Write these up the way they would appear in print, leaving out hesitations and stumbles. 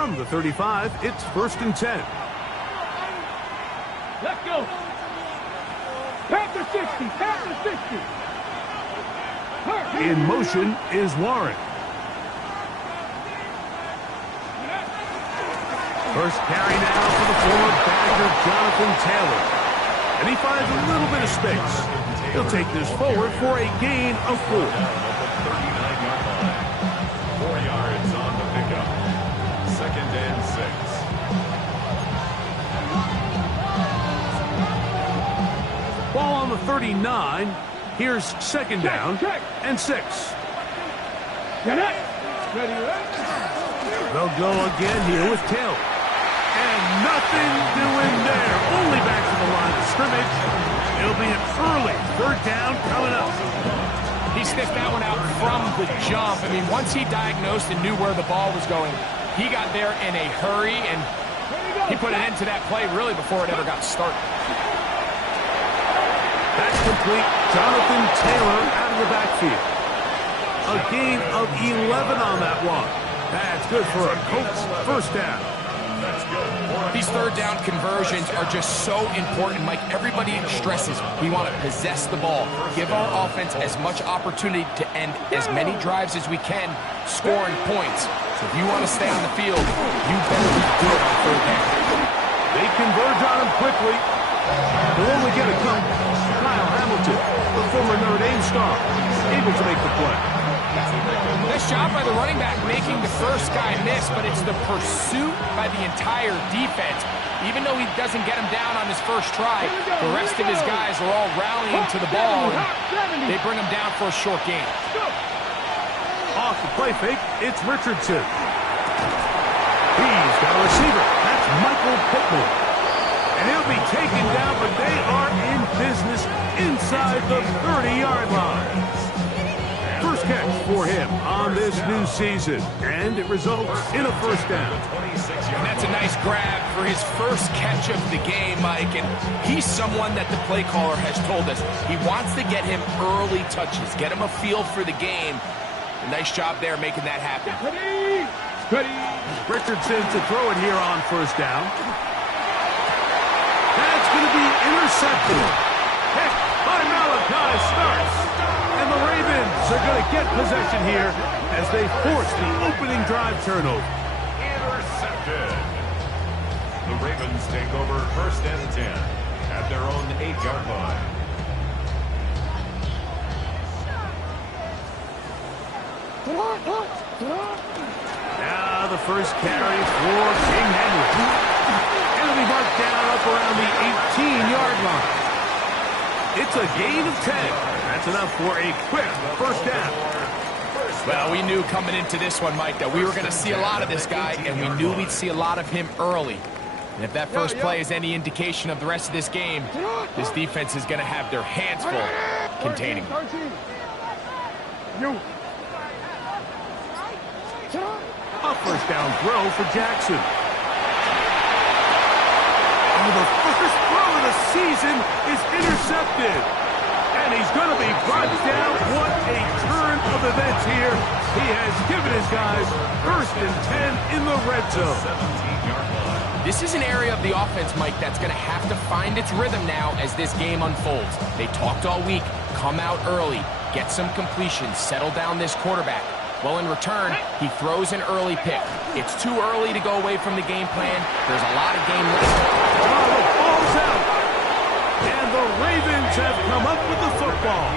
From the 35, it's 1st and 10. Let's go. Panther 60, Panther 60. In motion is Warren. First carry now for the former Badger, Jonathan Taylor. And he finds a little bit of space. He'll take this forward for a gain of 4. 39-yard line. 4 yards on the pickup. 2nd and 6. Ball on the 39. Here's 2nd down and 6. They'll go again here with Taylor. And nothing doing there. Only back to the line of scrimmage. It'll be an early 3rd down coming up. He sniffed that one out from the jump. I mean, once he diagnosed and knew where the ball was going, he got there in a hurry, and he put an end to that play really before it ever got started. That's complete. Jonathan Taylor out of the backfield. A gain of 11 on that one. That's good for a Colts 1st down. These 3rd down conversions are just so important, Mike. Everybody stresses we want to possess the ball, give our offense as much opportunity to end as many drives as we can, scoring points. So if you want to stay on the field, you better be good on 3rd down. They converge on him quickly. They'll only get a couple. Kyle Hamilton, the former Notre Dame star, able to make the play. Nice job by the running back making the first guy miss, but it's the pursuit by the entire defense. Even though he doesn't get him down on his first try, the rest of his guys are all rallying to the ball, and they bring him down for a short gain. Off the play fake, it's Richardson. He's got a receiver. That's Michael Pittman. And he'll be taken down, but they are in business inside the 30-yard line. First catch for him on this new season, and it results in a 1st down. And that's a nice grab for his first catch of the game, Mike, and he's someone that the play caller has told us he wants to get him early touches, get him a feel for the game. A nice job there making that happen. Richardson to throw it here on 1st down. That's going to be intercepted. Hit by Malachi Starks. And the Ravens are going to get possession here as they force the opening drive turnover. Intercepted. The Ravens take over 1st and 10 at their own 8-yard line. Now the first carry for King Henry. It'll be marked down up around the 18-yard line. It's a gain of 10. That's enough for a quick 1st down. Well, we knew coming into this one, Mike, that we were going to see a lot of this guy, and we knew we'd see a lot of him early. And if that first play is any indication of the rest of this game, this defense is going to have their hands full containing him. A 1st down throw for Jackson. Oh, the first throw of the season is intercepted. And he's going to be brought down. What a turn of events here. He has given his guys 1st and 10 in the red zone. 17-yard line. This is an area of the offense, Mike, that's going to have to find its rhythm now as this game unfolds. They talked all week, come out early, get some completions, settle down this quarterback. Well, in return, he throws an early pick. It's too early to go away from the game plan. There's a lot of game left. Oh, the ball's out. And the Ravens have come up with the football.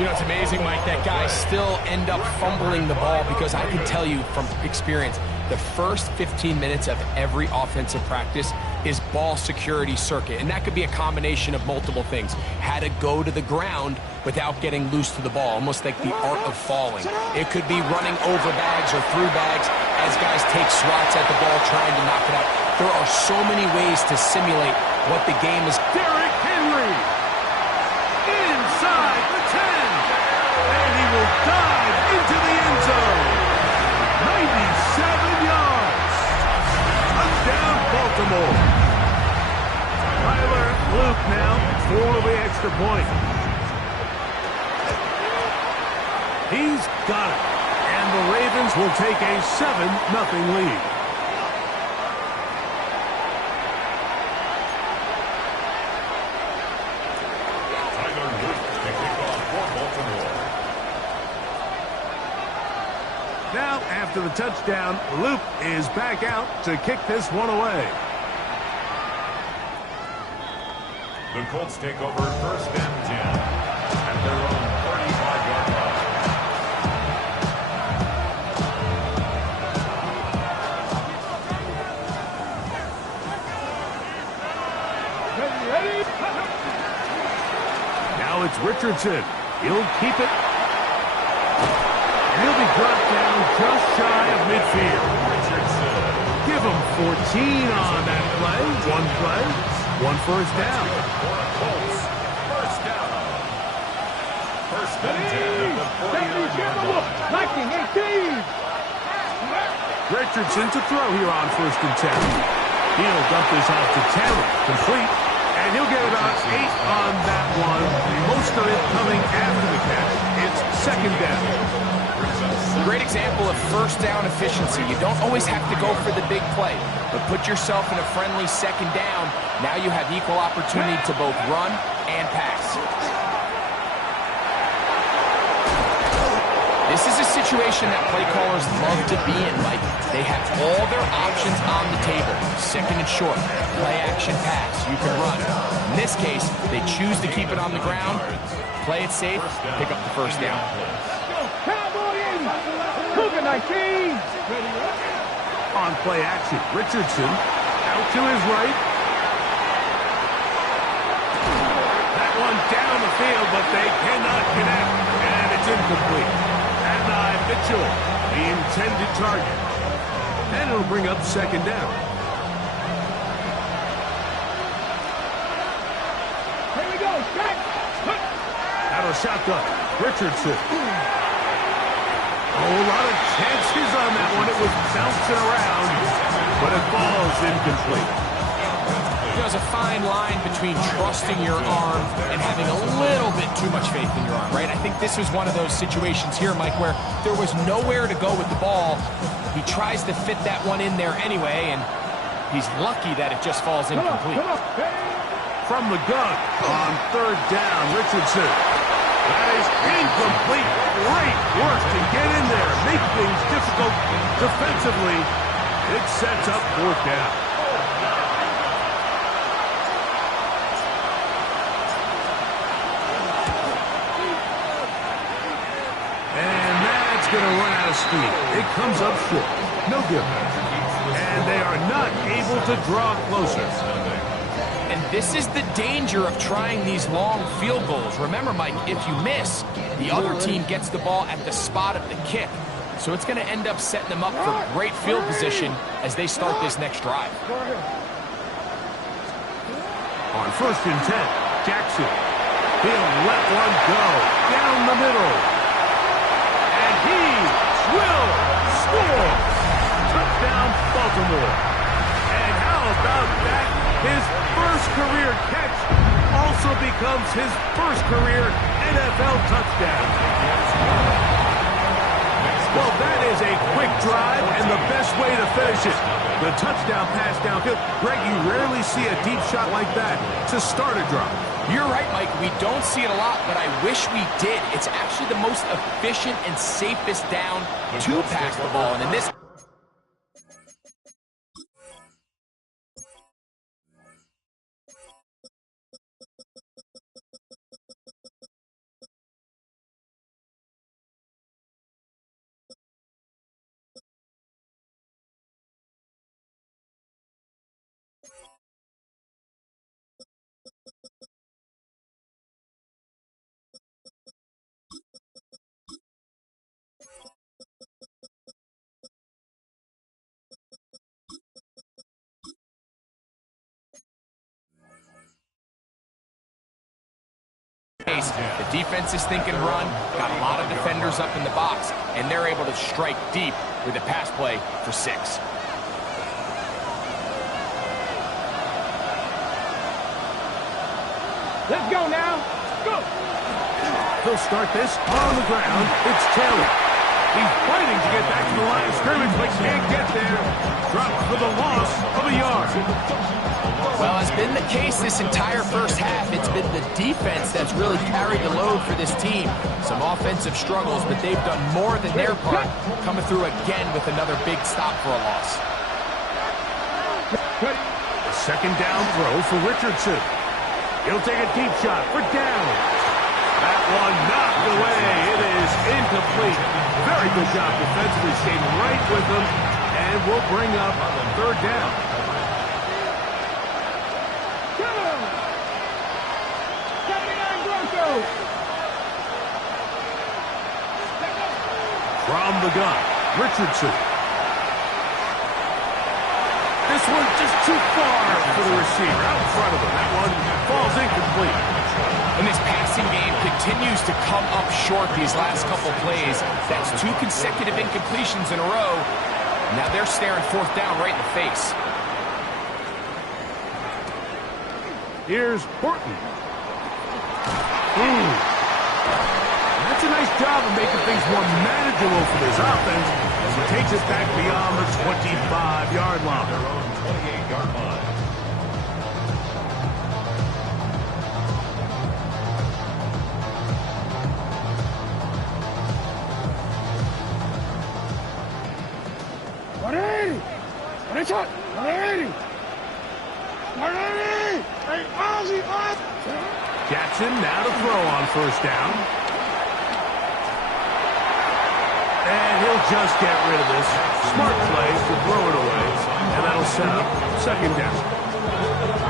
You know, it's amazing, Mike, that guys still end up fumbling the ball because I can tell you from experience, the first 15 minutes of every offensive practice is ball security circuit. And that could be a combination of multiple things. How to go to the ground without getting loose to the ball, almost like the art of falling. It could be running over bags or through bags as guys take swats at the ball trying to knock it out. There are so many ways to simulate what the game is. Derrick Henry inside the 10. And he will dive into the end zone. 97 yards. Touchdown, Baltimore. Tyler Luke now for the extra point. He's got it. And the Ravens will take a 7-0 lead. Tyler Luke to kick off for Baltimore. Now, after the touchdown, Luke is back out to kick this one away. The Colts take over 1st and 10 at their own 35-yard line. Ready? Now it's Richardson. He'll keep it. And he'll be brought down just shy of midfield. Richardson. Give him 14 on that play. One play, one first down. For a Colts. 1st down. 1st and 10 at the 40-yard line. Liking 18. Richardson to throw here on 1st and 10. He'll dump this off to Taylor. Complete. And he'll get about 8 on that one. Most of it coming after the catch. It's 2nd down. Great example of 1st down efficiency. You don't always have to go for the big play, but put yourself in a friendly 2nd down. Now you have equal opportunity to both run and pass. This is a situation that play callers love to be in, Mike. They have all their options on the table. 2nd and short, play action pass. You can run. In this case, they choose to keep it on the ground, play it safe, pick up the 1st down. Cowboys. Cougar 19. On play action, Richardson out to his right. That one down the field, but they cannot connect, and it's incomplete. And Mitchell, the intended target. And it'll bring up 2nd down. Here we go. Back. Out of shotgun, Richardson. Oh, a lot of chances on that one. It was bouncing around, but it falls incomplete. There's a fine line between trusting your arm and having a little bit too much faith in your arm, right? I think this was one of those situations here, Mike, where there was nowhere to go with the ball. He tries to fit that one in there anyway, and he's lucky that it just falls incomplete. From the gun on 3rd down, Richardson. That is incomplete. Great work to get in there, make things difficult defensively. It sets up 4th down. Going to run out of speed. It comes up short. No good. And they are not able to draw closer. And this is the danger of trying these long field goals. Remember, Mike, if you miss, the other team gets the ball at the spot of the kick. So it's going to end up setting them up for great field position as they start this next drive. On 1st and 10, Jackson. He'll let one go down the middle. He will score. Touchdown, Baltimore. And how about that? His first career catch also becomes his first career NFL touchdown. Well, that is a quick drive and the best way to finish it. The touchdown pass downfield. Greg, you rarely see a deep shot like that to start a drive. You're right, Mike. We don't see it a lot, but I wish we did. It's actually the most efficient and safest down to pass the ball. And in this... The defense is thinking run, got a lot of defenders up in the box, and they're able to strike deep with a pass play for 6. Let's go now. Go. He'll start this on the ground. It's Taylor. He's fighting to get back to the line of scrimmage, but can't get there. Dropped for the loss of a yard. Well, as been the case this entire first half, it's been the defense that's really carried the load for this team. Some offensive struggles, but they've done more than their part, coming through again with another big stop for a loss. A second down throw for Richardson. He'll take a deep shot for down. That one knocked away. It is incomplete. Very good job defensively, stayed right with them, and will bring up third down. From the gun, Richardson. This one just too far for the receiver. Out in front of him. That one falls incomplete. And this passing game continues to come up short these last couple plays. That's 2 consecutive incompletions in a row. Now they're staring fourth down right in the face. Here's Horton. That's a nice job of making things more manageable for this offense as he takes it back beyond the 25-yard line. Their own 28-yard line. Jackson now to throw on first down. And he'll just get rid of this. Smart play to throw it away. And that'll set up second down.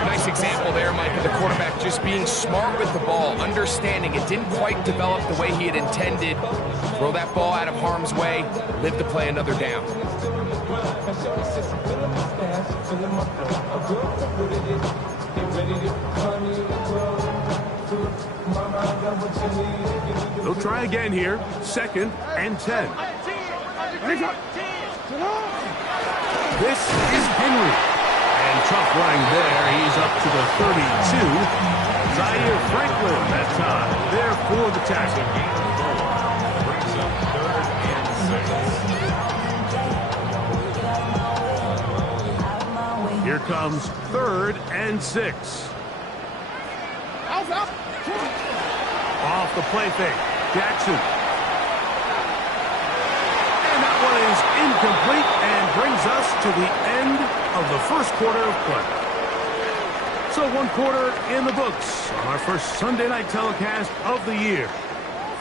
A nice example there, Mike, of the quarterback just being smart with the ball, understanding it didn't quite develop the way he had intended. Throw that ball out of harm's way, live to play another down. They'll try again here. Second and 10. This is Henry. And tough running there. He's up to the 32. Zaire Franklin that time there for the tackle. Brings up third and 6. Here comes third and 6. Off the play fake. Jackson. And that one is incomplete and brings us to the end of the first quarter of play. So 1 quarter in the books on our first Sunday night telecast of the year.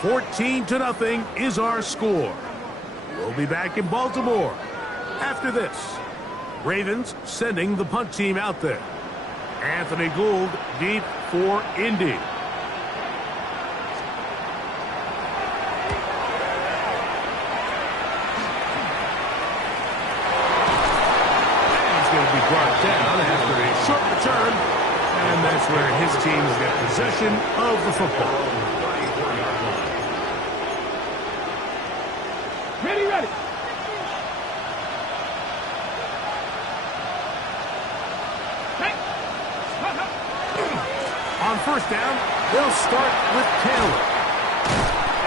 14-0 is our score. We'll be back in Baltimore after this. Ravens sending the punt team out there. Anthony Gould deep for Indy. Brought down after a short return, and that's where his team will get possession of the football. Ready. On first down, they'll start with Taylor.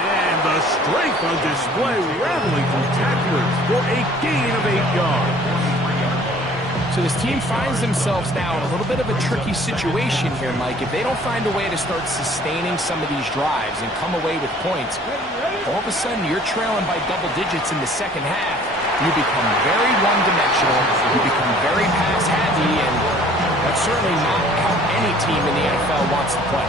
And the strength on display, rattling through tacklers for a gain of 8 yards. So this team finds themselves now in a little bit of a tricky situation here, Mike. If they don't find a way to start sustaining some of these drives and come away with points, all of a sudden you're trailing by double digits in the second half. You become very one-dimensional, you become very pass-heavy, and that's certainly not how any team in the NFL wants to play.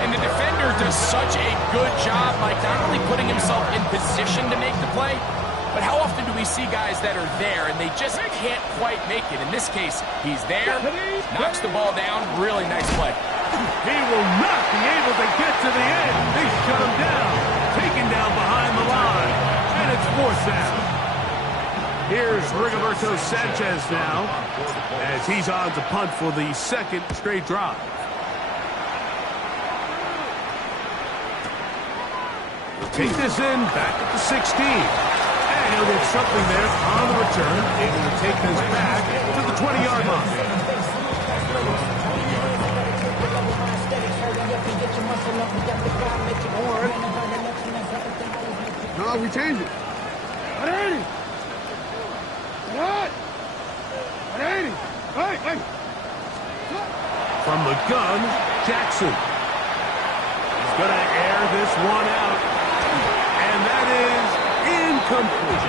And the defender does such a good job, Mike, not only putting himself in position to make the play, but how often do we see guys that are there and they just can't quite make it? In this case, he's there, knocks the ball down, really nice play. He will not be able to get to the end. They shut him down, taken down behind the line, and it's fourth down. Here's Rigoberto Sanchez now as he's on to punt for the second straight drive. Take this in, back at the 16. And he'll get something there on the return, able to take this back to the 20-yard line. we change it. 180. What? 180. Hey. From the gun, Jackson. He's going to air this one out. And that is incomplete.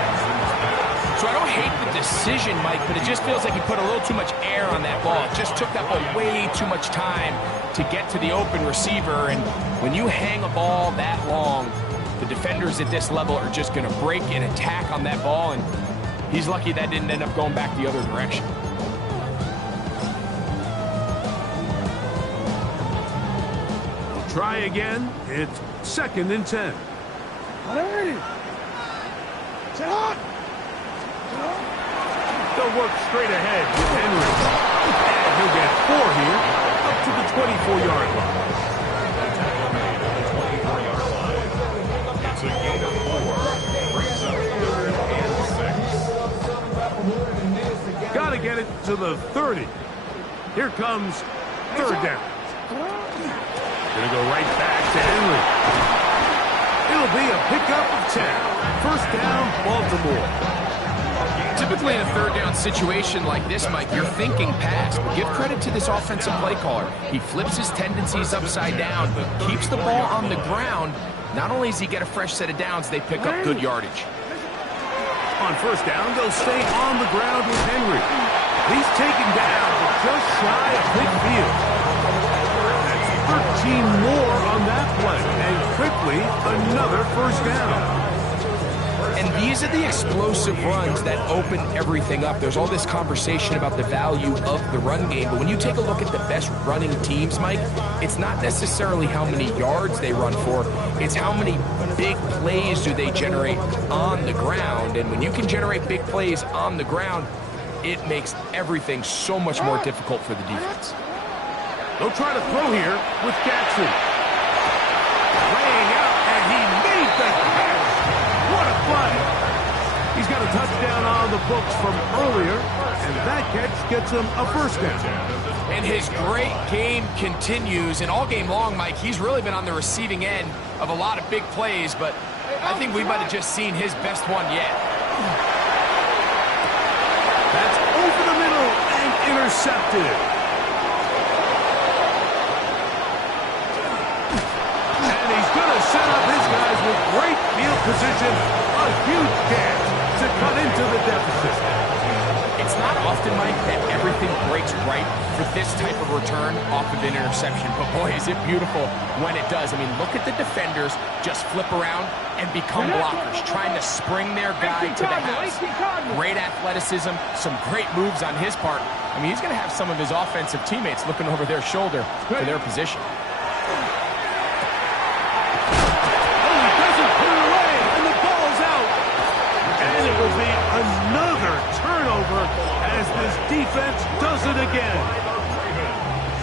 So I don't hate the decision, Mike, but it just feels like he put a little too much air on that ball. It just took that ball way too much time to get to the open receiver. And when you hang a ball that long, the defenders at this level are just going to break and attack on that ball. And he's lucky that didn't end up going back the other direction. Try again. It's 2nd and 10. 180. Sit hot. They'll work straight ahead with Henry. And he'll get 4 here, up to the 24-yard line. It's a gain of 4. Brings up 3rd and 6. Got to get it to the 30. Here comes 3rd down. Going to go right back to Henry. It'll be a pickup of 10. 1st down, Baltimore. Typically in a 3rd down situation like this, Mike, you're thinking pass. But give credit to this offensive play caller. He flips his tendencies upside down, but keeps the ball on the ground. Not only does he get a fresh set of downs, they pick up good yardage. On 1st down, they'll stay on the ground with Henry. He's taken down to just shy of midfield. That's 13 more on that play, and quickly another 1st down. And these are the explosive runs that open everything up. There's all this conversation about the value of the run game, but when you take a look at the best running teams, Mike, it's not necessarily how many yards they run for, it's how many big plays do they generate on the ground. And when you can generate big plays on the ground, it makes everything so much more difficult for the defense. They'll try to throw here with Jackson. Laying out, and he made the catch. What a play. He's got a touchdown on the books from earlier, and that catch gets him a 1st down. And his great game continues, and all game long, Mike, he's really been on the receiving end of a lot of big plays, but I think we might have just seen his best one yet. That's over the middle and intercepted. And he's going to set up his guys with great field position. A huge catch to cut into the deficit. It's not often, Mike, that everything breaks right for this type of return off of an interception. But boy, is it beautiful when it does. I mean, look at the defenders just flip around and become blockers, trying to spring their guy to the house. Great athleticism, some great moves on his part. I mean, he's going to have some of his offensive teammates looking over their shoulder for their position. Another turnover as this defense does it again.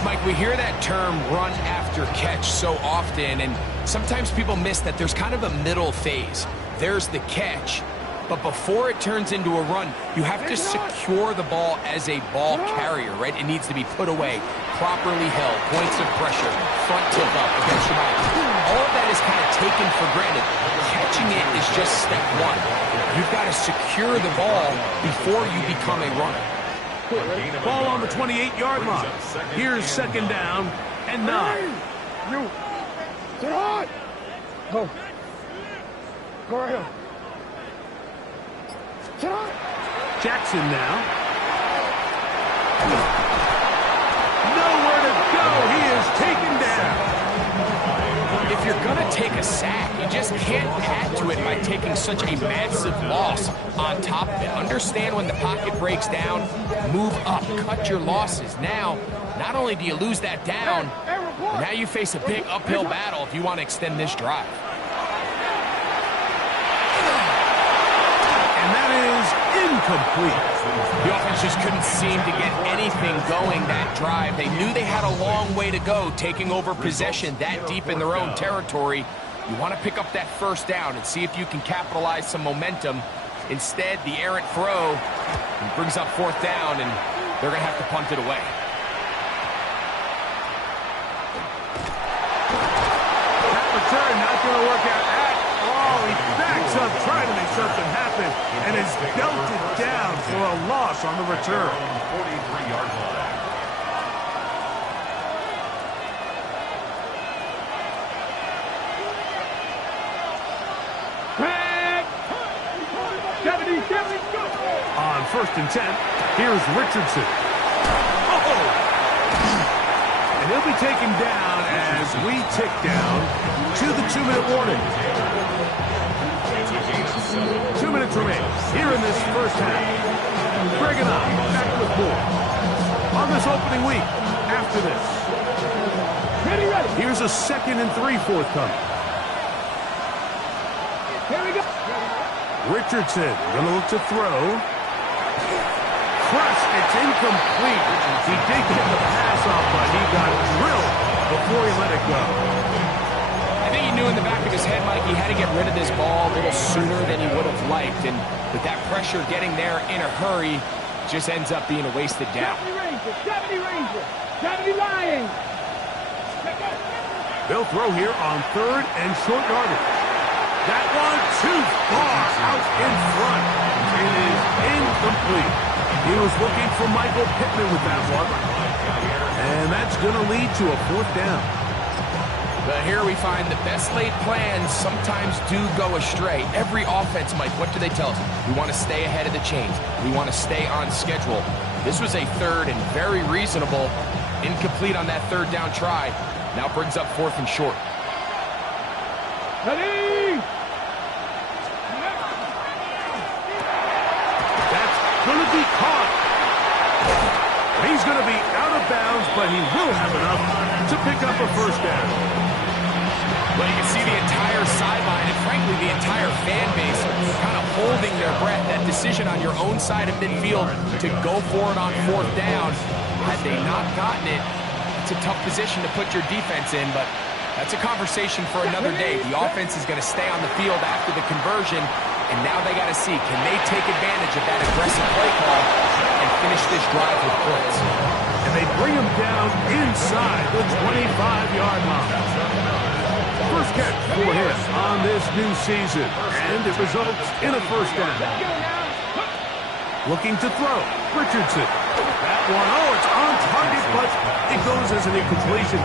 Mike, we hear that term run after catch so often, and sometimes people miss that there's kind of a middle phase. There's the catch, but before it turns into a run, you have to secure the ball as a ball carrier, right? It needs to be put away, properly held, points of pressure, front tip up against your body. All of that is kind of taken for granted. Catching it is just step one. You've got to secure the ball before you become a runner. Ball on the 28-yard line. Here's 2nd down and 9. You. Sit hot. Go. Go right up. Sit hot. Jackson now. Nowhere to go. He is taken down. If you're going to take a sack, you just can't add to it by taking such a massive loss on top of it. Understand when the pocket breaks down, move up, cut your losses. Now, not only do you lose that down, but now you face a big uphill battle if you want to extend this drive. And that is incomplete. The offense just couldn't seem to get anything going that drive. They knew they had a long way to go taking over possession that deep in their own territory. You want to pick up that 1st down and see if you can capitalize some momentum. Instead, the errant throw brings up 4th down, and they're going to have to punt it away. That return not going to work out at all. He backs up something happen and is belted down for a loss on the return. 43-yard line. On 1st and 10, here's Richardson. Oh! And he'll be taken down as we tick down to the 2-minute warning. 2 minutes remain here in this first half. Greg and I back with more on this opening week after this. Here's a 2nd and 3 forthcoming. Here we go. Richardson gonna look to throw. Crushed, it's incomplete. He did get the pass off, but he got drilled before he let it go. I think he knew in the back of his head, Mike, he had to get rid of this ball a little sooner than he would have liked. And with that pressure getting there in a hurry, just ends up being a wasted down. 70 Rangers, 70 Lions. They'll throw here on 3rd and short yardage. That one too far out in front. It is incomplete. He was looking for Michael Pittman with that one. And that's going to lead to a 4th down. But here we find the best laid plans sometimes do go astray. Every offense, Mike, what do they tell us? We want to stay ahead of the chains. We want to stay on schedule. This was a 3rd and very reasonable. Incomplete on that 3rd down try. Now brings up 4th and short. Ready? Going to be caught. He's going to be out of bounds, but he will have enough to pick up a 1st down. Well, you can see the entire sideline and, frankly, the entire fan base kind of holding their breath. That decision on your own side of midfield to go for it on 4th down, had they not gotten it, it's a tough position to put your defense in, but that's a conversation for another day. The offense is going to stay on the field after the conversion, and now they got to see, can they take advantage of that aggressive play call and finish this drive with points? And they bring him down inside the 25-yard line. First catch for him on this new season, and it results in a 1st down. Looking to throw, Richardson. That one, oh, it's on target, but it goes as an incompletion.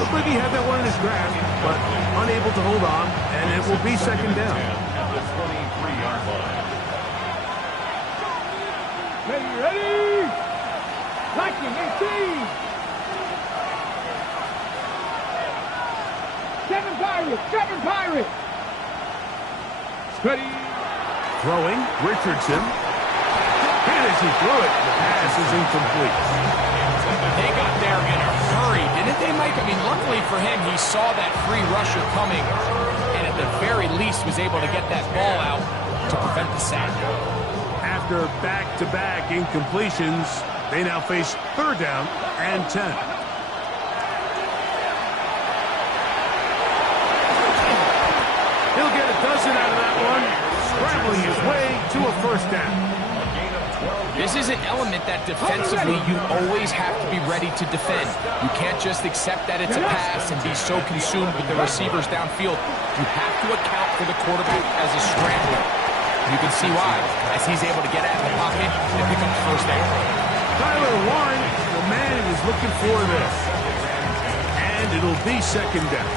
Looked like he had that one in his grasp, but unable to hold on, and it will be 2nd down. At the 23-yard line. Ready? Liking 18. 7 Pirates. Ready. Throwing, Richardson. And as he threw it, the pass is incomplete. They got there in a hurry, didn't they, Mike? I mean, luckily for him, he saw that free rusher coming, and at the very least was able to get that ball out to prevent the sack. After back-to-back incompletions, they now face 3rd down and 10. He'll get a dozen out of that one, scrambling his way to a 1st down. This is an element that defensively you always have to be ready to defend. You can't just accept that it's a pass and be so consumed with the receivers downfield. You have to account for the quarterback as a scrambler. You can see why, as he's able to get out of the pocket and pick up the 1st down. Tyler Warren, the man who was looking for this. And it'll be 2nd down.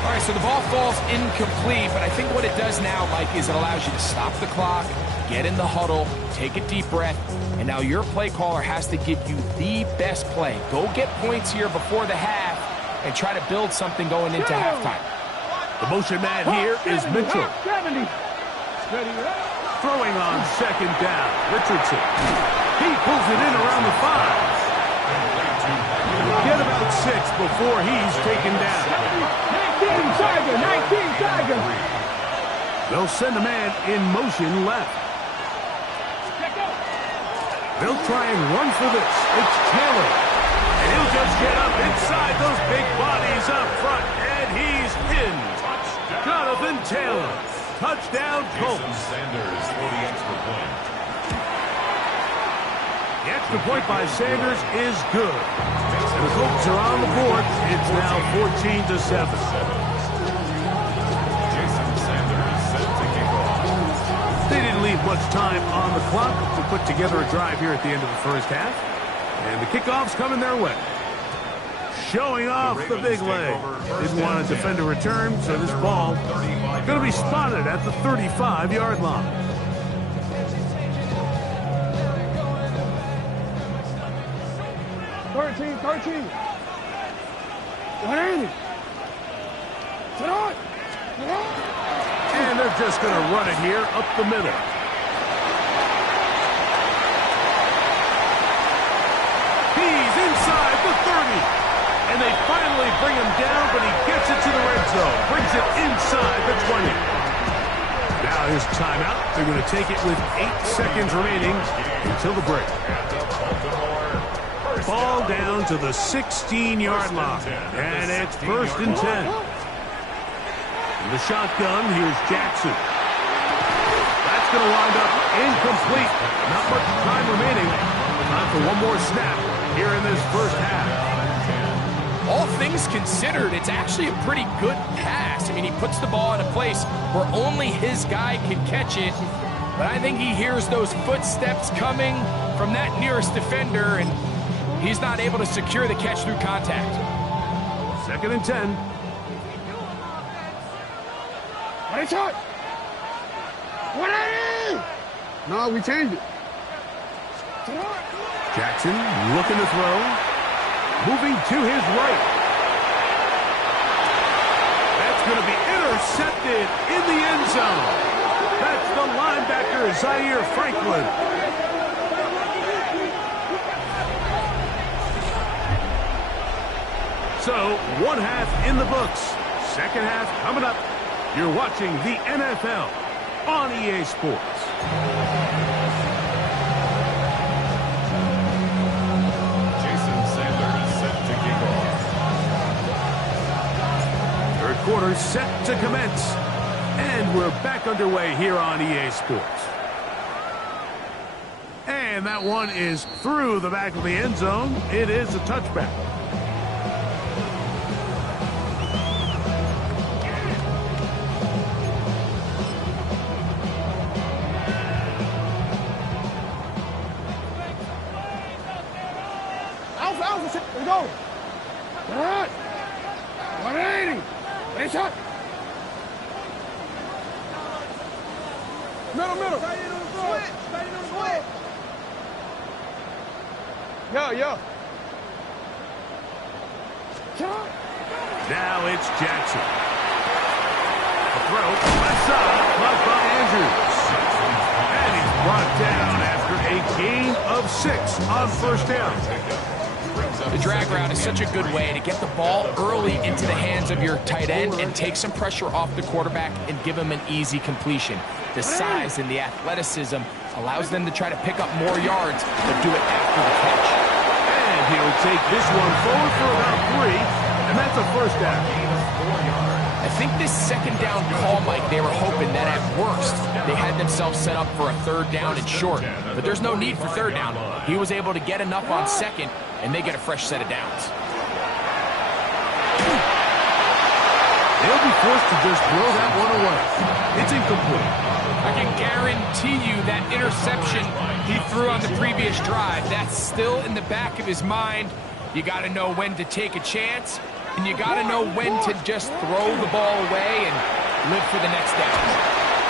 All right, so the ball falls incomplete, but I think what it does now, Mike, is it allows you to stop the clock, get in the huddle, take a deep breath, and now your play caller has to give you the best play. Go get points here before the half and try to build something going into halftime. The motion man here is Mitchell. 70. Ready. Throwing on 2nd down, Richardson. He pulls it in around the 5. Get about 6 before he's taken down. 19 Tiger. They'll send a man in motion left. They'll try and run for this. It's Taylor. And he'll just get up inside those big bodies up front. And he's in. Jonathan Taylor. Touchdown, Colts. Jason Sanders for the extra point. The extra point by Sanders is good. And the Colts are on the board. It's now 14-7. Jason Sanders set to kick off. leave much time on the clock to put together a drive here at the end of the first half. And the kickoff's coming their way. Showing off the big leg. Didn't want to defend a return, so this ball going to be spotted at the 35-yard line. Thirteen. 180. Sit on. And they're just going to run it here up the middle. He's inside the 30. And they finally bring him down, but he gets it to the red zone. Brings it inside the 20. Now his timeout. They're going to take it with 8 seconds remaining until the break. Ball down to the 16-yard line. And it's 1st and 10. In the shotgun, here's Jackson. That's going to wind up incomplete. Not much time remaining. Time for one more snap here in this first half. All things considered, it's actually a pretty good pass. I mean, he puts the ball in a place where only his guy can catch it. But I think he hears those footsteps coming from that nearest defender, and he's not able to secure the catch through contact. 2nd and 10. What a shot! 180! No, we changed it. Jackson looking to throw. Moving to his right. That's going to be intercepted in the end zone. That's the linebacker, Zaire Franklin. So, one half in the books. Second half coming up. You're watching the NFL on EA Sports. Quarter set to commence, and we're back underway here on EA Sports. And that one is through the back of the end zone. It is a touchback. Alpha, here we go. All right. 180. Ready, shot. Middle. Switch. Yo. Shot. Now it's Jackson. A throw, left side, blocked by Andrews. And he's brought down after a gain of 6 on first down. The drag route is such a good way to get the ball early into the hands of your tight end and take some pressure off the quarterback and give him an easy completion. The size and the athleticism allows them to try to pick up more yards, but do it after the catch. And he'll take this one forward for about 3, and that's a first down. I think this second down call, Mike, they were hoping that at worst they had themselves set up for a 3rd down and short. But there's no need for 3rd down. He was able to get enough on 2nd, and they get a fresh set of downs. They'll be forced to just throw that one away. It's incomplete. I can guarantee you that interception he threw on the previous drive, that's still in the back of his mind. You got to know when to take a chance, and you got to know when to just throw the ball away and live for the next down.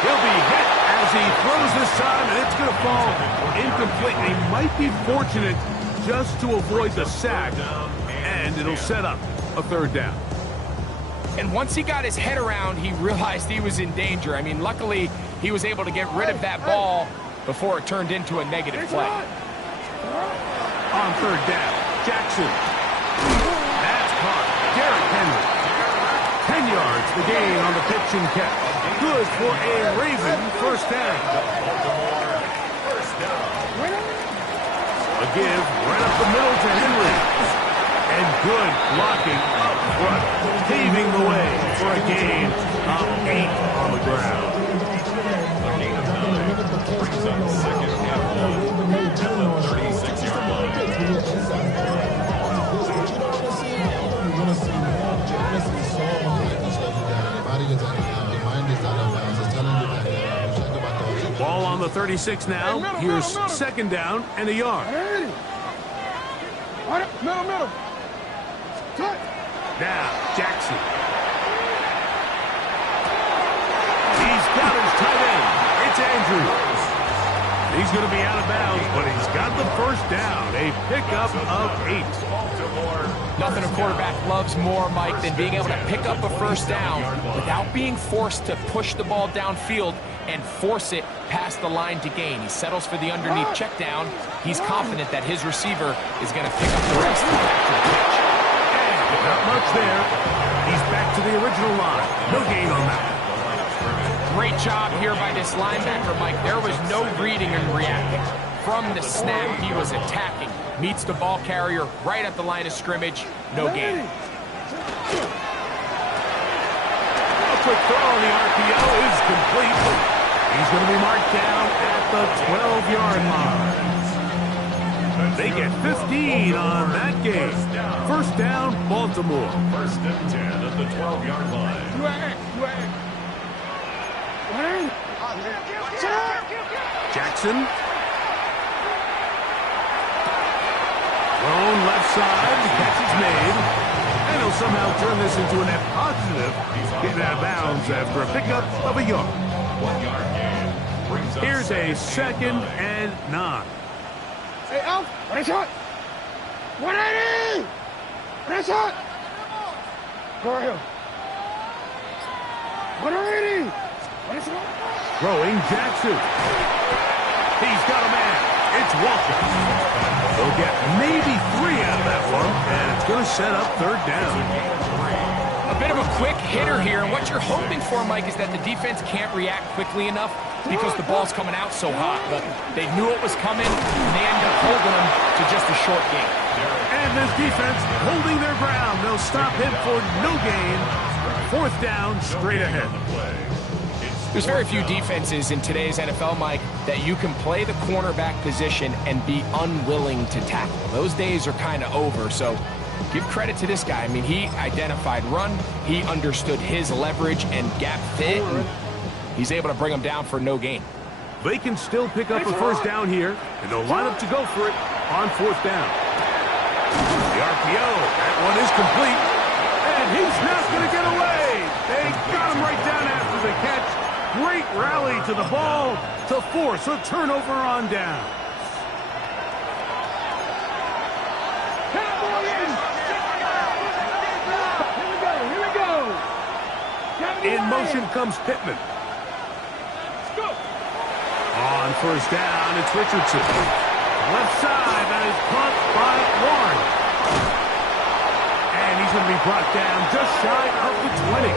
He'll be hit as he throws this time, and it's going to fall incomplete. He might be fortunate just to avoid the sack, and it'll set up a 3rd down. And once he got his head around, he realized he was in danger. I mean, luckily, he was able to get rid of that ball before it turned into a negative play. On 3rd down, Jackson. That's caught. Derrick Henry. 10 yards the gain on the pitch and catch. Good for a Raven first down. A give right up the middle to Henry. And good blocking up front, paving the way for a gain of 8 on the ground. Brings up second half at the 36-yard line. Ball on the 36 now. Here's second down and a yard. Middle. Now, Jackson. He's got his tight end. It's Andrews. He's going to be out of bounds, but he's got the first down. A pickup of 8. Nothing a quarterback loves more, Mike, than being able to pick up a first down without being forced to push the ball downfield and force it past the line to gain. He settles for the underneath check down. He's confident that his receiver is going to pick up the rest and back to the catch. And not much there. He's back to the original line. No gain on that. Great job here by this linebacker, Mike. There was no reading and reacting. From the snap, he was attacking. Meets the ball carrier right at the line of scrimmage. No gain. A quick throw on the RPO is complete. He's going to be marked down at the 12-yard line. They get 15 on that game. First down, Baltimore. First and 10 at the 12-yard line. Jackson. Thrown left side. The catch is made. And he'll somehow turn this into a net positive. Getting out of bounds after a pickup of a yard. 1-yard gain. Brings up Here's a second and 9. Hey, Alf, what is it? 180! What is it? Go ahead. 180! What is it? Throwing Jackson. He's got a man. It's Walker. They'll get maybe 3 out of that one, and it's going to set up third down. A bit of a quick hitter here. And what you're hoping for, Mike, is that the defense can't react quickly enough because the ball's coming out so hot. But they knew it was coming, and they ended up holding them to just a short game. And this defense holding their ground. They'll stop him for no gain. Fourth down, straight ahead. There's very few defenses in today's NFL, Mike, that you can play the cornerback position and be unwilling to tackle. Those days are kind of over, so give credit to this guy. I mean, he identified run, he understood his leverage and gap fit, and he's able to bring him down for no gain. They can still pick up a first down here, and they'll line up to go for it on fourth down. The RPO, that one is complete, and he's not going to get away. They got him right down after the catch. Great rally to the ball to force a turnover on down. Here we go. In motion comes Pittman. On first down, it's Richardson. Left side, that is caught by Warren. And he's going to be brought down just shy of the 20.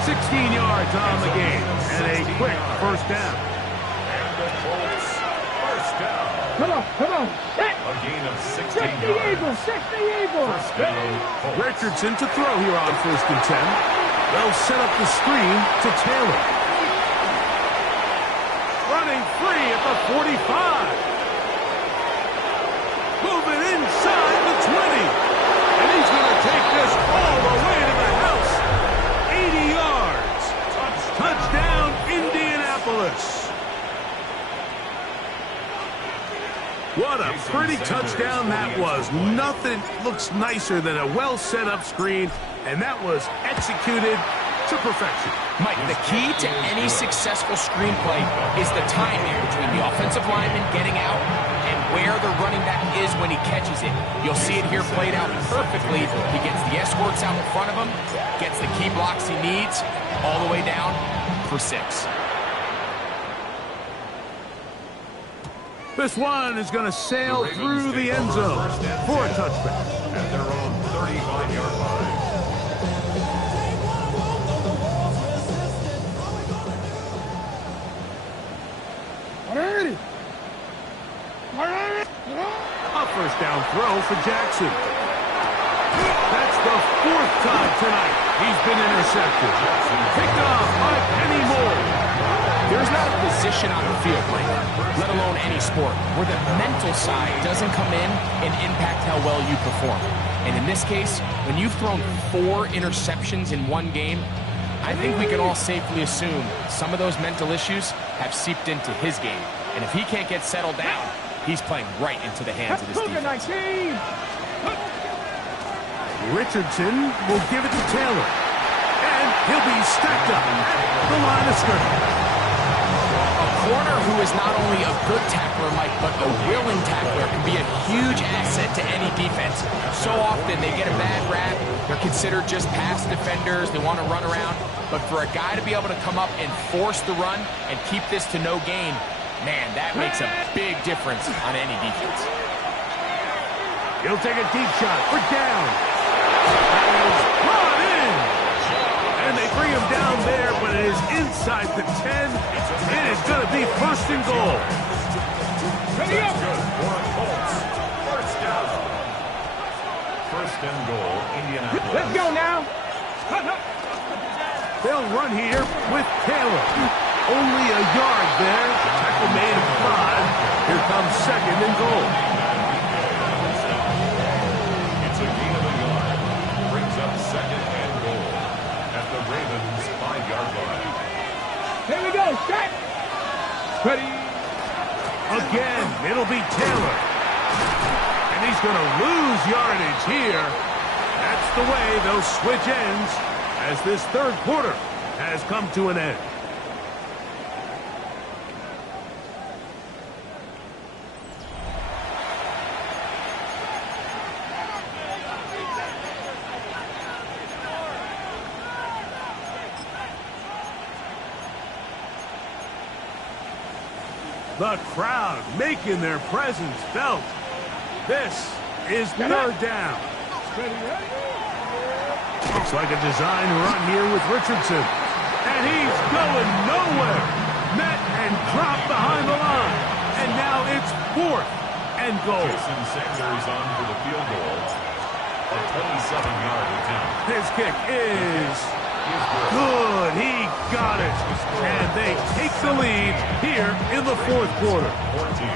16 yards on the game, and a quick first down. And the Colts, first down. Come on. A gain of 16 yards. 60 Eagles. First down, Colts. Richardson to throw here on first and 10. They'll set up the screen to Taylor. Running free at the 45. Moving inside the 20. And he's going to take this all the way to the house. 80 yards. Touchdown, Indianapolis. What a pretty touchdown that was. Nothing looks nicer than a well-set-up screen, and that was executed to perfection. Mike, the key to any successful screenplay is the timing between the offensive lineman getting out and where the running back is when he catches it. You'll see it here played out perfectly. He gets the escorts out in front of him, gets the key blocks he needs, all the way down for 6. This one is going to sail through the end zone for a touchback. At their own 35-yard line. A first down throw for Jackson. That's the 4th time tonight he's been intercepted. Picked off by Kenny Moore. There's not a position on the field, Mike, let alone any sport, where the mental side doesn't come in and impact how well you perform. And in this case, when you've thrown 4 interceptions in one game, I think we can all safely assume some of those mental issues have seeped into his game. And if he can't get settled down, he's playing right into the hands of his defense. Richardson will give it to Taylor. And he'll be stacked up at the line of scrimmage. A corner who is not only a good tackler, Mike, but a willing tackler can be a huge asset to any defense. So often they get a bad rap. They're considered just pass defenders. They want to run around. But for a guy to be able to come up and force the run and keep this to no gain, man, that makes a big difference on any defense. He'll take a deep shot for down. That is brought in. And they bring him down there, but it is inside the 10. It is going to be first and goal. That's good for Colts. First down. First and goal, Indianapolis. Let's go now. They'll run here with Taylor. Only a yard there. Tackle made of 5. Here comes second and goal. It's a gain of a yard. Brings up second and goal at the Ravens' 5-yard line. Here we go. Set. Ready. Again, it'll be Taylor. And he's going to lose yardage here. That's the way they'll switch ends as this third quarter has come to an end. The crowd making their presence felt. This is third down. Looks like a design run here with Richardson. And he's going nowhere. Met and dropped behind the line. And now it's fourth and goal. Jason Sanders on for the field goal. A 27-yard attempt. His kick is good. He got it. And they take the lead here in the fourth quarter. 14.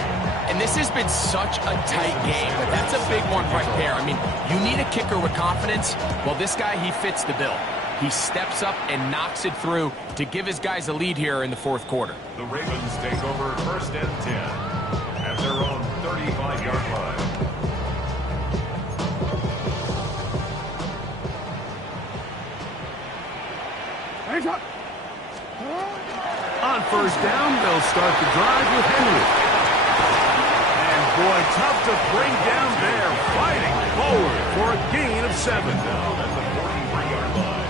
And this has been such a tight game, but that's a big one right there. I mean, you need a kicker with confidence. Well, this guy, he fits the bill. He steps up and knocks it through to give his guys a lead here in the fourth quarter. The Ravens take over first and 10 at their own 35-yard line. On first down, they'll start the drive with Henry. And boy, tough to bring down there, fighting forward for a gain of 7. Down at the 43-yard line.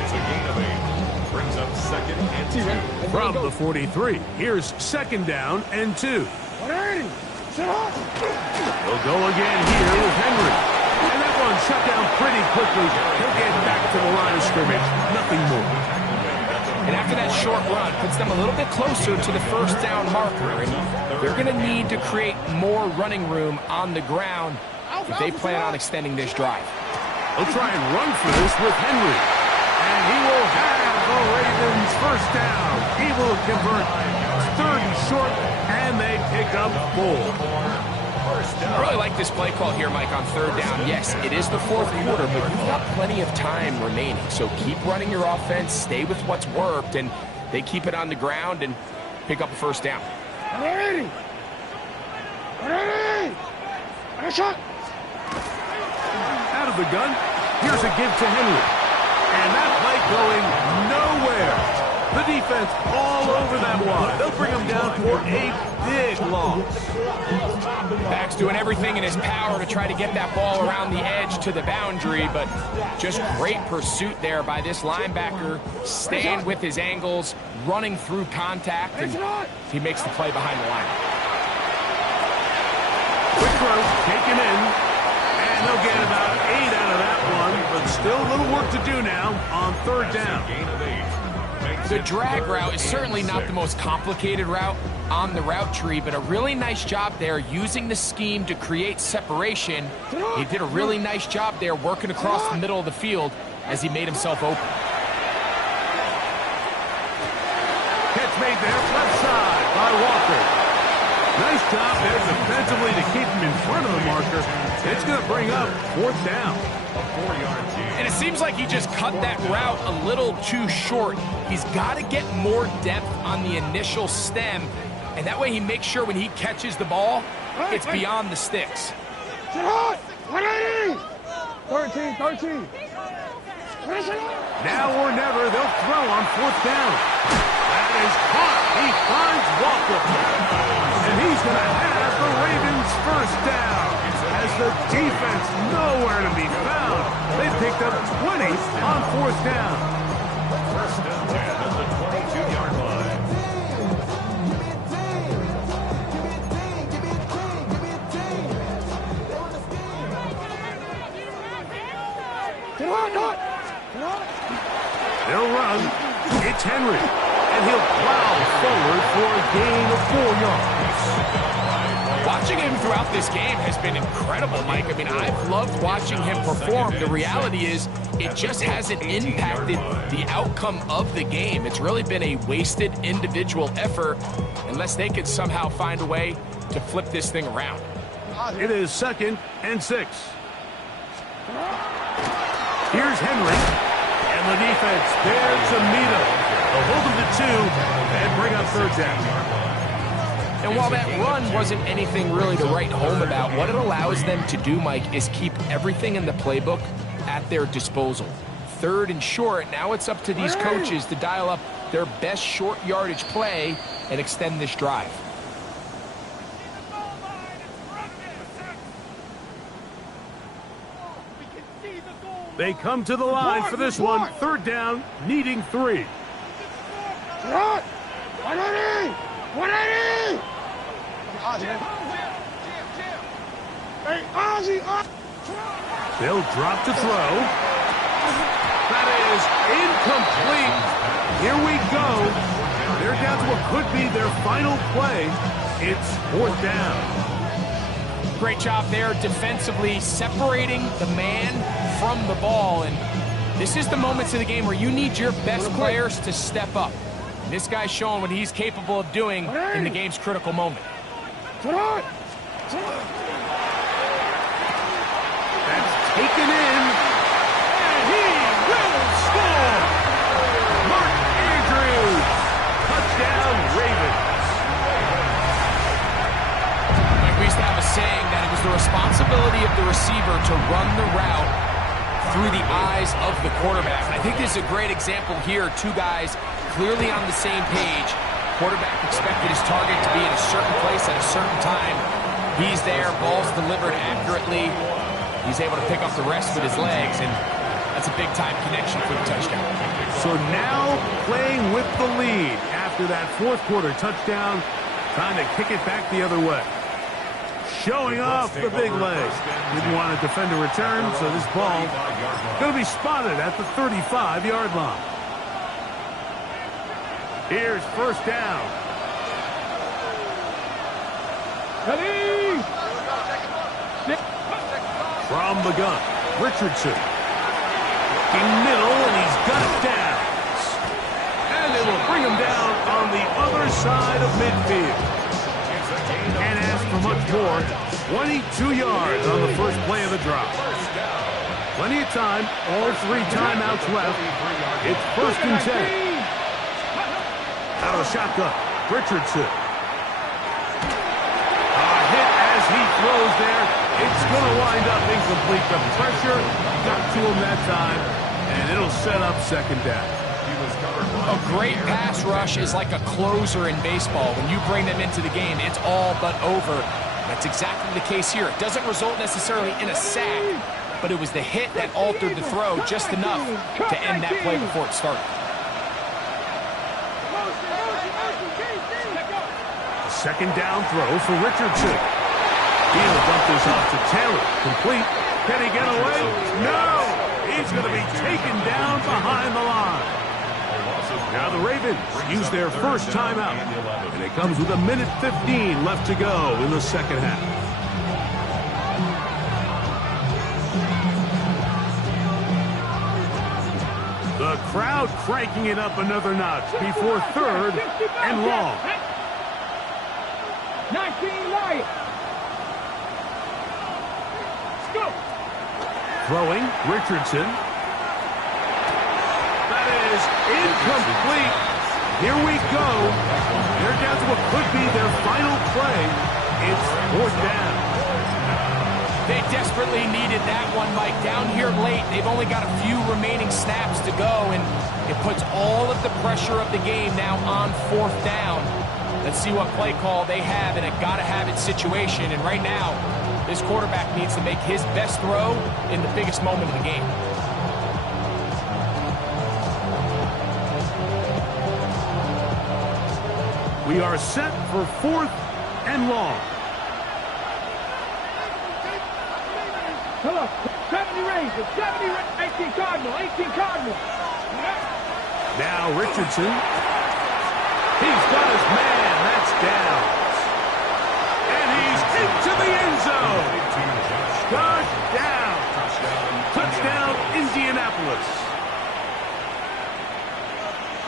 It's a gain of 8. Brings up second and 2. From the 43, here's second down and 2. They'll go again here with Henry. And that one shut down pretty quickly. He'll get back to the line of scrimmage. Nothing more. And after that short run, puts them a little bit closer to the first down marker. And they're going to need to create more running room on the ground if they plan on extending this drive. They'll try and run for this with Henry. And he will have the Ravens first down. He will convert third and short, and they pick up 4. I really like this play call here, Mike, on third down. Yes, it is the fourth quarter, but you've got plenty of time remaining. So keep running your offense, stay with what's worked, and they keep it on the ground and pick up a first down. Ready. Shot. Out of the gun, here's a give to Henry. And that play going nowhere. The defense all over that one. They'll bring him down for a big loss. Back's doing everything in his power to try to get that ball around the edge to the boundary, but just great pursuit there by this linebacker, staying with his angles, running through contact, and he makes the play behind the line. Quick throw, taken in, and they'll get about 8 out of that one, but still a little work to do now on third down. Gain of 8. The drag route is certainly not the most complicated route on the route tree, but a really nice job there using the scheme to create separation. He did a really nice job there working across the middle of the field as he made himself open. Catch made there, left side by Walker. Nice job there defensively to keep him in front of the marker. It's going to bring up 4th down. A 4-yard gain. And it seems like he just cut that route a little too short. He's got to get more depth on the initial stem, and that way he makes sure when he catches the ball, it's beyond the sticks. Sit hot! 180! 13. Now or never, they'll throw on 4th down. That is caught. He finds Walker. And he's going to have the Ravens 1st down. As the defense nowhere to be found. They picked up 20 on 4th down. 1st and 10 at the 22-yard line. They'll run. It's Henry. And he'll plow forward for a gain of 4 yards. Watching him throughout this game has been incredible, Mike. I mean, I've loved watching him perform. The reality is it just hasn't impacted the outcome of the game. It's really been a wasted individual effort unless they could somehow find a way to flip this thing around. It is 2nd and 6. Here's Henry. And the defense there to meet him. They'll hold him to 2 and bring up 3rd down. And while that run wasn't anything really to write home about, what it allows them to do, Mike, is keep everything in the playbook at their disposal. 3rd and short, now it's up to these coaches to dial up their best short yardage play and extend this drive. They come to the line for this one. 3rd down, needing 3. Shot! 180! 180! Hey, Ozzy! They'll drop to throw. That is incomplete. Here we go. They're down to what could be their final play. It's 4th down. Great job there defensively, separating the man from the ball. And this is the moments of the game where you need your best players to step up. And this guy's showing what he's capable of doing in the game's critical moment. That's taken in. And he will score. Mark Andrews. Touchdown, Ravens. Like we used to have a saying that it was the responsibility of the receiver to run the route through the eyes of the quarterback. And I think this is a great example here. 2 guys clearly on the same page. Quarterback expected his target to be in a certain place at a certain time. He's there, ball's delivered accurately. He's able to pick up the rest with his legs, and that's a big-time connection for the touchdown. So now playing with the lead after that 4th quarter touchdown, trying to kick it back the other way. Showing off the big leg. Didn't want to defend a return, so this ball going to be spotted at the 35-yard line. Here's 1st down. From the gun, Richardson. In middle, and he's got it down. And they will bring him down on the other side of midfield. Can't ask for much more. 22 yards on the first play of the drive. Plenty of time, all 3 timeouts left. It's 1st and 10. Out of the shotgun, Richardson. A hit as he throws there. It's going to wind up incomplete. The pressure got to him that time, and it'll set up 2nd down. A great pass rush is like a closer in baseball. When you bring them into the game, it's all but over. That's exactly the case here. It doesn't result necessarily in a sack, but it was the hit that altered the throw just enough to end that play before it started. Second down throw for Richardson. He'll dump this off to Taylor. Complete. Can he get away? No! He's going to be taken down behind the line. Now the Ravens use their first timeout. And it comes with 1:15 left to go in the 2nd half. The crowd cranking it up another notch before 3rd and long. 19 Wyatt. Let's go. Throwing, Richardson. That is incomplete. Here we go. They're down to what could be their final play. It's 4th down. They desperately needed that one, Mike. Down here late, they've only got a few remaining snaps to go, and it puts all of the pressure of the game now on 4th down. Let's see what play call they have in a gotta-have-it situation. And right now, this quarterback needs to make his best throw in the biggest moment of the game. We are set for 4th and long. Come on. 70 Rangers. 70 18 Cardinal. 18 Cardinal. Now Richardson. He's got his man. That's down. And he's into the end zone. Touchdown. Touchdown, Indianapolis.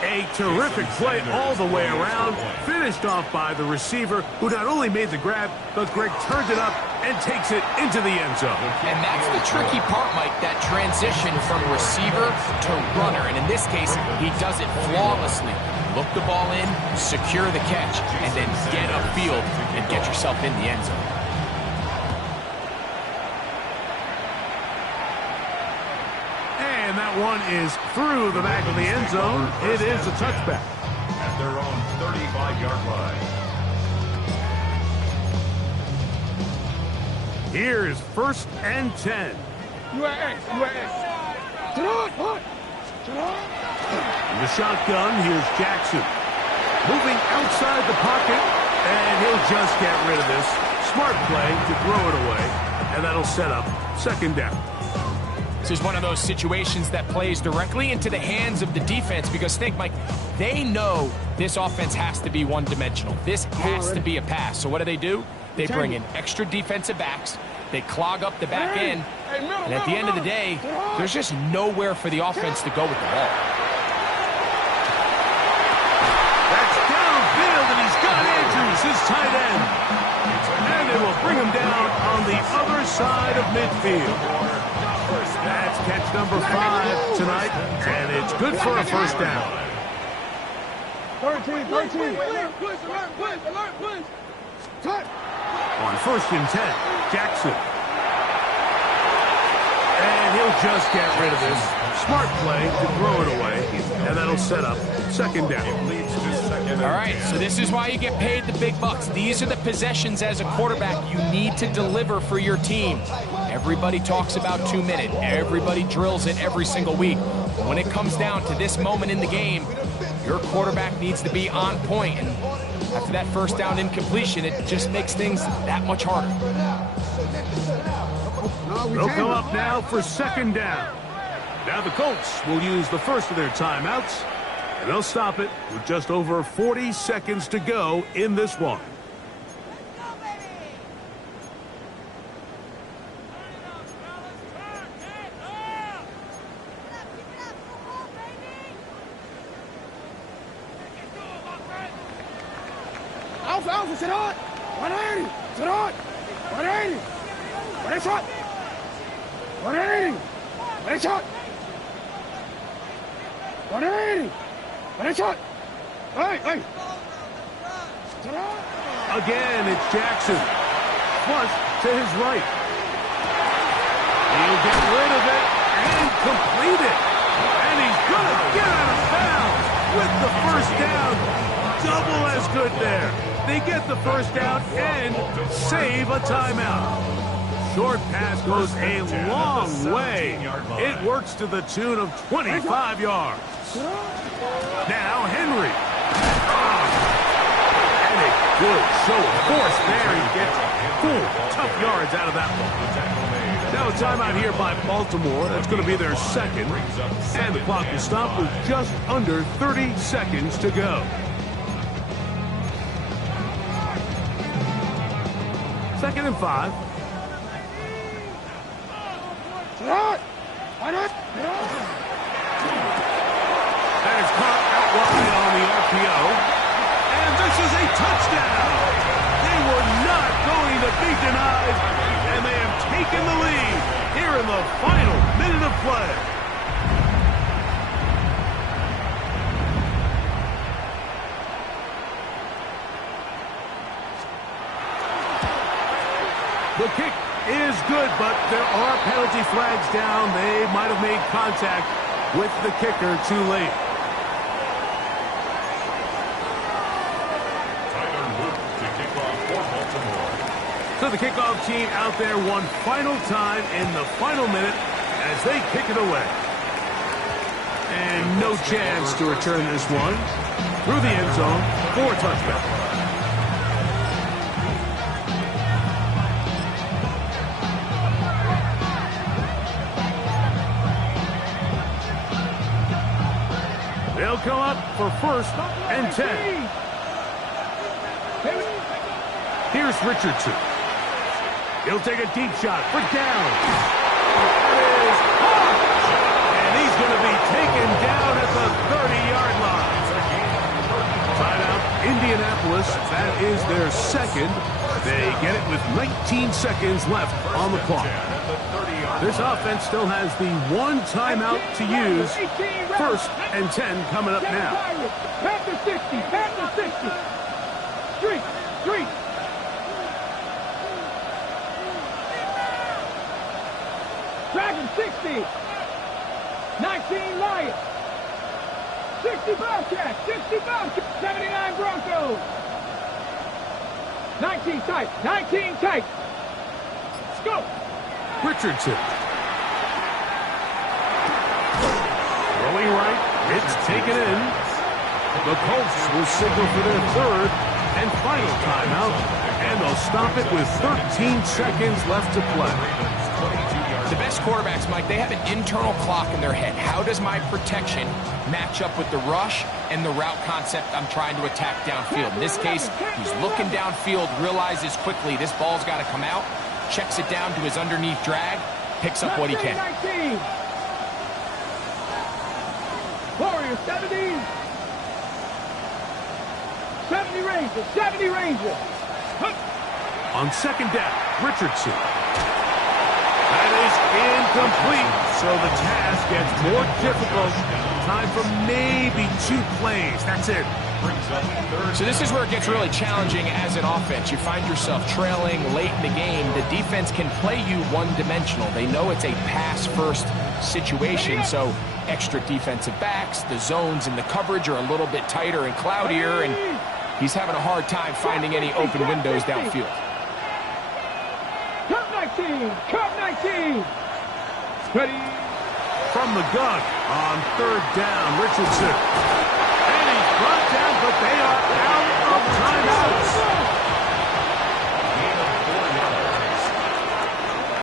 A terrific play all the way around, finished off by the receiver, who not only made the grab, but Greg turned it up and takes it into the end zone. And that's the tricky part, Mike, that transition from receiver to runner. And in this case, he does it flawlessly. Look the ball in, secure the catch, and then get upfield and get yourself in the end zone. And that one is through the back of the end zone. It is a touchback. At their own 35-yard line. Here's 1st and 10. UAX. Sit on. In the shotgun, here's Jackson. Moving outside the pocket, and he'll just get rid of this. Smart play to throw it away, and that'll set up 2nd down. This is one of those situations that plays directly into the hands of the defense because think, Mike, they know this offense has to be one-dimensional. This has to be a pass. So what do? They bring in extra defensive backs. They clog up the back end. And at the end of the day, there's just nowhere for the offense to go with the ball. That's downfield, and he's got Andrews, his tight end. And it will bring him down on the other side of midfield. That's catch number 5 tonight, and it's good for a 1st down. 13. Push. Touch. On 1st and 10, Jackson. And he'll just get rid of this. Smart play to throw it away, and that'll set up 2nd down. All right, so this is why you get paid the big bucks. These are the possessions as a quarterback you need to deliver for your team. Everybody talks about 2-minute. Everybody drills it every single week. But when it comes down to this moment in the game, your quarterback needs to be on point. And after that 1st down incompletion, it just makes things that much harder. They'll come up now for 2nd down. Now the Colts will use the first of their timeouts, and they'll stop it with just over 40 seconds to go in this one. Alpha, sit on. 180. Sit on. 180. 180 shot. 180. 180 shot. 180. 180 shot. Hey. Sit on. Again, it's Jackson. Flush to his right. He'll get rid of it and complete it. And he's going to get out of bounds with the 1st down. Double as good there. They get the 1st down and save a timeout. Short pass goes a long way. It works to the tune of 25 yards. Now Henry. And a good show of force there. He gets 4 tough yards out of that one. Now a timeout here by Baltimore. That's going to be their 2nd. And the clock will stop with just under 30 seconds to go. 2nd and 5. That is caught out wide on the RPO. And this is a touchdown. They were be denied, and they have taken the lead here in the final minute of play. The kick is good, but there are penalty flags down. They might have made contact with the kicker too late. Tyler Luke to kick off for Baltimore. So the kickoff team out there one final time in the final minute as they kick it away. And no chance to return this one through the end zone for a touchback. They'll come up for 1st and 10. Here's Richardson. He'll take a deep shot for down. That is caught. And he's going to be taken down at the 30-yard line. Timeout, Indianapolis. That is their second. They get it with 19 seconds left on the clock. This offense still has the one timeout to use. 1st and 10 coming up now. Panther 60, Panther 60. Street. Dragon 60. 19 Lions. 60 Bobcats. 60 Bobcats. 79 Broncos. 19 tight. 19 tight. Let's go. Richardson. Throwing right. It's taken in. The Colts will signal for their 3rd and final timeout. And they'll stop it with 13 seconds left to play. The best quarterbacks, Mike, they have an internal clock in their head. How does my protection match up with the rush and the route concept I'm trying to attack downfield? In this case, he's looking downfield, realizes quickly this ball's got to come out, checks it down to his underneath drag, picks up what he can. 19. Warriors 70. 70 Rangers. 70 Rangers. On 2nd down, Richardson. That is incomplete, so the task gets more difficult. Time for maybe 2 plays. That's it. So this is where it gets really challenging as an offense. You find yourself trailing late in the game. The defense can play you one-dimensional. They know it's a pass-first situation, so extra defensive backs, the zones and the coverage are a little bit tighter and cloudier, and he's having a hard time finding any open windows downfield. Cup 19. Cup 19. Ready. From the gun on 3rd down, Richardson. And he's brought down, but they are out of timeouts.